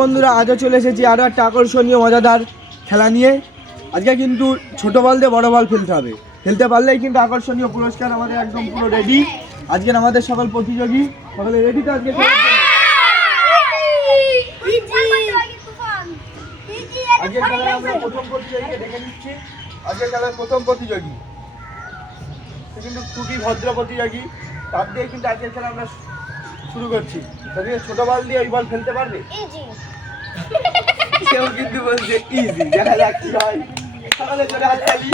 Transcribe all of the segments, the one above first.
বন্ধুরা, আজও চলে এসেছি আরও একটা আকর্ষণীয় মজাদার খেলা নিয়ে। আজকে কিন্তু ছোট বল দিয়ে বড় বল ফেলতে হবে। ফেলতে পারলেই কিন্তু আকর্ষণীয় পুরস্কার আমাদের একদম পুরো রেডি। আজকের আমাদের সকল প্রতিযোগী সকলে রেডি তো আজকে? আজকের খেলায় আমরা প্রথম প্রতিযোগীকে দেখে নিচ্ছি। আজকের খেলার প্রথম প্রতিযোগী সে কিন্তু খুবই ভদ্র প্রতিযোগী, তার দিয়ে কিন্তু আজকের খেলা আমরা শুরু করছি। ছোট বল দিয়ে ওই বল ফেলতে পারবে? সেও কিন্তু বলছে ইজি। দেখা যাক কি হয়। সকালে চলে হাততালি।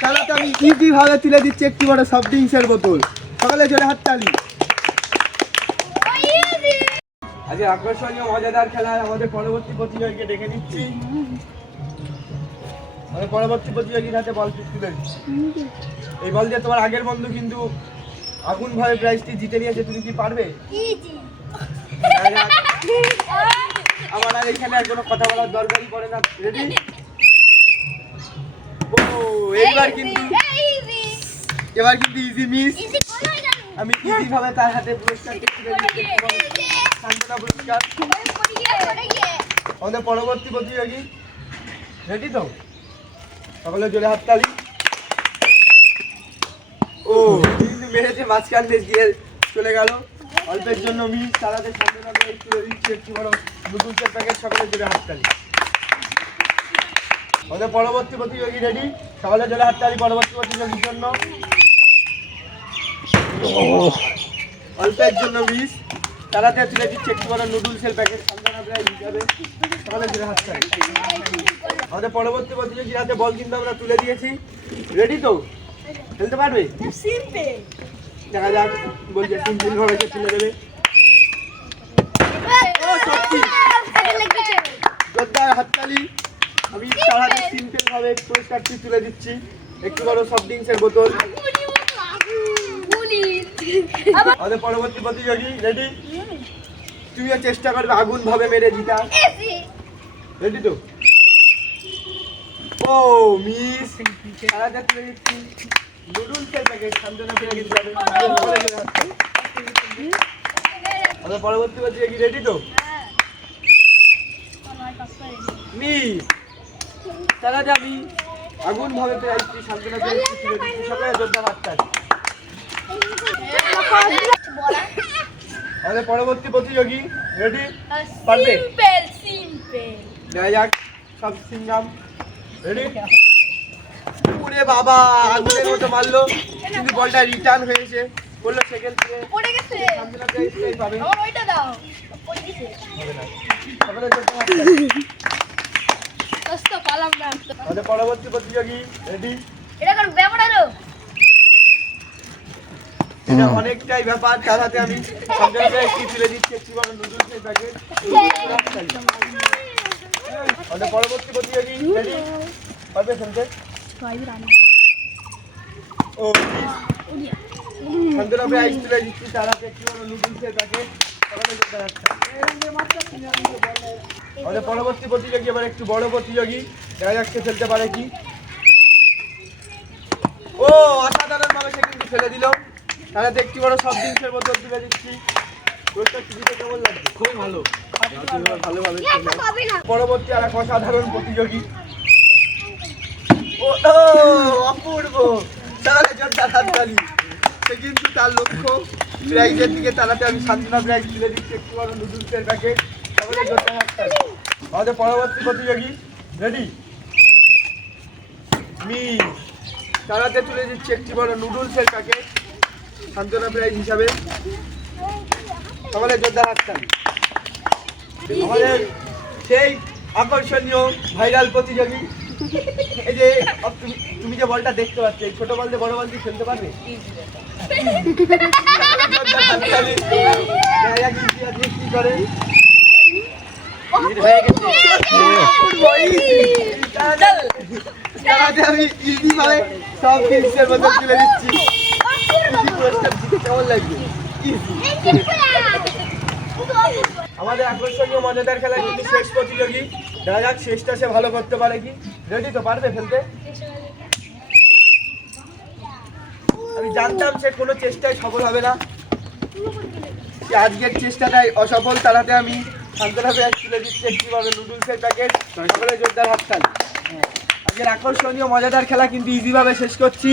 খেলাতে আমি ইজি ভাবে তুলে দিচ্ছি একটি বড় সফট ড্রিঙ্কসের বোতল। সকালে চলে হাততালি। আজকে আকর্ষণীয় মজাদার খেলায় আমাদের পরবর্তী প্রতিযোগীকে ডেকে নিচ্ছি। পরবর্তী প্রতিযোগীর হাতে বল তুলে দিচ্ছি। এই বল দিয়ে তোমার আগের বন্ধু কিন্তু আগুন ভাবে প্রাইজটি জিতে নিয়েছে। তুমি কি পারবে? আমার আর এখানে আর কোনো কথা বলার দরকারই পড়ে না। রেডি? ও এবার কিন্তু ইজি মিস। আমি ইজি ভাবে তার হাতে পুরস্কারটি তুলে দিচ্ছি। সান্ত্বনা পুরস্কার। আমাদের পরবর্তী প্রতিযোগী রেডি তো? সকলে জোরে হাততালি। ও কিন্তু মেরেছে, মাঝখান দিয়ে গিয়ে চলে গেল। অল্পের জন্য মিস। তারাতে সান্ত্বনা করে তুলে দিচ্ছে একটি বড় নুডলসের প্যাকেট। সকলে জোরে হাততালি। আমাদের পরবর্তী প্রতিযোগী রেডি? সকলে জোরে হাততালি পরবর্তী প্রতিযোগীর জন্য। অল্পের জন্য মিস। তারাতে তুলে দিচ্ছে একটি বড় নুডলসের প্যাকেট। সান্ত্বনা প্রাইজ হিসাবে সকলে জোরে হাততালি। আমাদের পরবর্তী প্রতিযোগীর হাতে বল কিন্তু আমরা তুলে দিয়েছি। রেডি তো? খেলতে পারবে? দেখা যাক। বলছে সিম্পল ভাবে তুলে দেবে। জোরদার হাততালি। আমি তার হাতে সিম্পল ভাবে পুরস্কারটি তুলে দিচ্ছি একটু বড় সফট ড্রিঙ্কসের বোতল। আমাদের পরবর্তী প্রতিযোগী রেডি? তুমিও চেষ্টা করবে আগুন ভাবে মেরে জিতা। রেডি তো? ও মিস। খেলাটা তুলে দিচ্ছি নুডলসের প্যাকেট। সান্ত্বনা পেয়ে গেছে। আমাদের পরবর্তী প্রতিযোগী রেডি তো? মিস। খেলাটা আমি আগুন ভাবে প্রাইজটি সান্ত্বনা পেয়ে তুলে দিচ্ছি। সকালে জোরদার হাততালি। আমাদের পরবর্তী প্রতিযোগী রেডি? পারবে? দেখা যাক। সব সিঙ্গাম রেডি? ওরে বাবা, আগুনের মতো মারলো কিন্তু বলটা রিটার্ন হয়েছে। বললো সেকেন্ড থেকে পড়ে গেছে। সামনে প্রাইজ পাবে। আমার ওইটা দাও। পড়ে গেছে। হবে না। সকালে চলতে হবে। দোস্ত পালাম না। আমাদের পরবর্তী প্রতিযোগী রেডি? এটা কোন ব্যাপার হলো? এটা অনেকটাই ব্যাপার। তার হাতে আমি সামনে প্রাইজ তুলে দিচ্ছি একটি বড় নুডলসের প্যাকেট। আমাদের পরবর্তী প্রতিযোগী রেডি? পারবে শুনতে? ও সান্ত্বনা প্রাইজ তুলে দিচ্ছি তার হাতে একটি বড় নুডলসের প্যাকেট। আমাদের পরবর্তী প্রতিযোগী এবার একটু বড় প্রতিযোগী। দেখা যাচ্ছে ফেলতে পারে কি। ও অসাধারণ ভাবে সে কিন্তু ফেলে দিল। তার হাতে একটি বড় সফট ড্রিঙ্কসের বোতল তুলে দিচ্ছি। কেমন লাগছে? খুবই ভালো। ভালোভাবে পরবর্তী আর এক অসাধারণ প্রতিযোগী। ও অপূর্ব। তাহলে জোরদার হাততালি। সে কিন্তু তার লক্ষ্য প্রাইজের দিকে তাড়াতে আমি সান্ত্বনা প্রাইজ তুলে দিচ্ছি একটু বড় নুডলসের প্যাকেট। তাহলে জোরদার হাততালি। আমাদের পরবর্তী প্রতিযোগী রেডি? মিস। তাড়াতে তুলে দিচ্ছি একটি বড় নুডলসের প্যাকেট সান্ত্বনা প্রাইজ হিসাবে। তাহলে জোরদার হাততালি। আমাদের সেই আকর্ষণীয় ভাইরাল প্রতিযোগী এই যে তুমি যে বলটা দেখতে পাচ্ছ, এই ছোট বল দিয়ে বড় বল দিয়ে খেলতে পারবে? কি করে আমি ইজি ভাবে সব জিনিসের বোতল তুলে দিচ্ছি। কেমন লাগবে? আমাদের আকর্ষণীয় মজাদার খেলা কিন্তু শেষ প্রতিযোগী। দেখা যাক শেষটা সে ভালো করতে পারে কি। রেডি তো? পারবে ফেলতে? জানতাম সে কোনো চেষ্টায় সফল হবে না, সে আজকের চেষ্টাটাই অসফল। তারাতে আমি শান্তভাবে তুলে দিচ্ছি একটিভাবে নুডলসের প্যাকেট। সকলে জোরদার হাততালি। আজকের আকর্ষণীয় মজাদার খেলা কিন্তু ইজিভাবে শেষ করছি।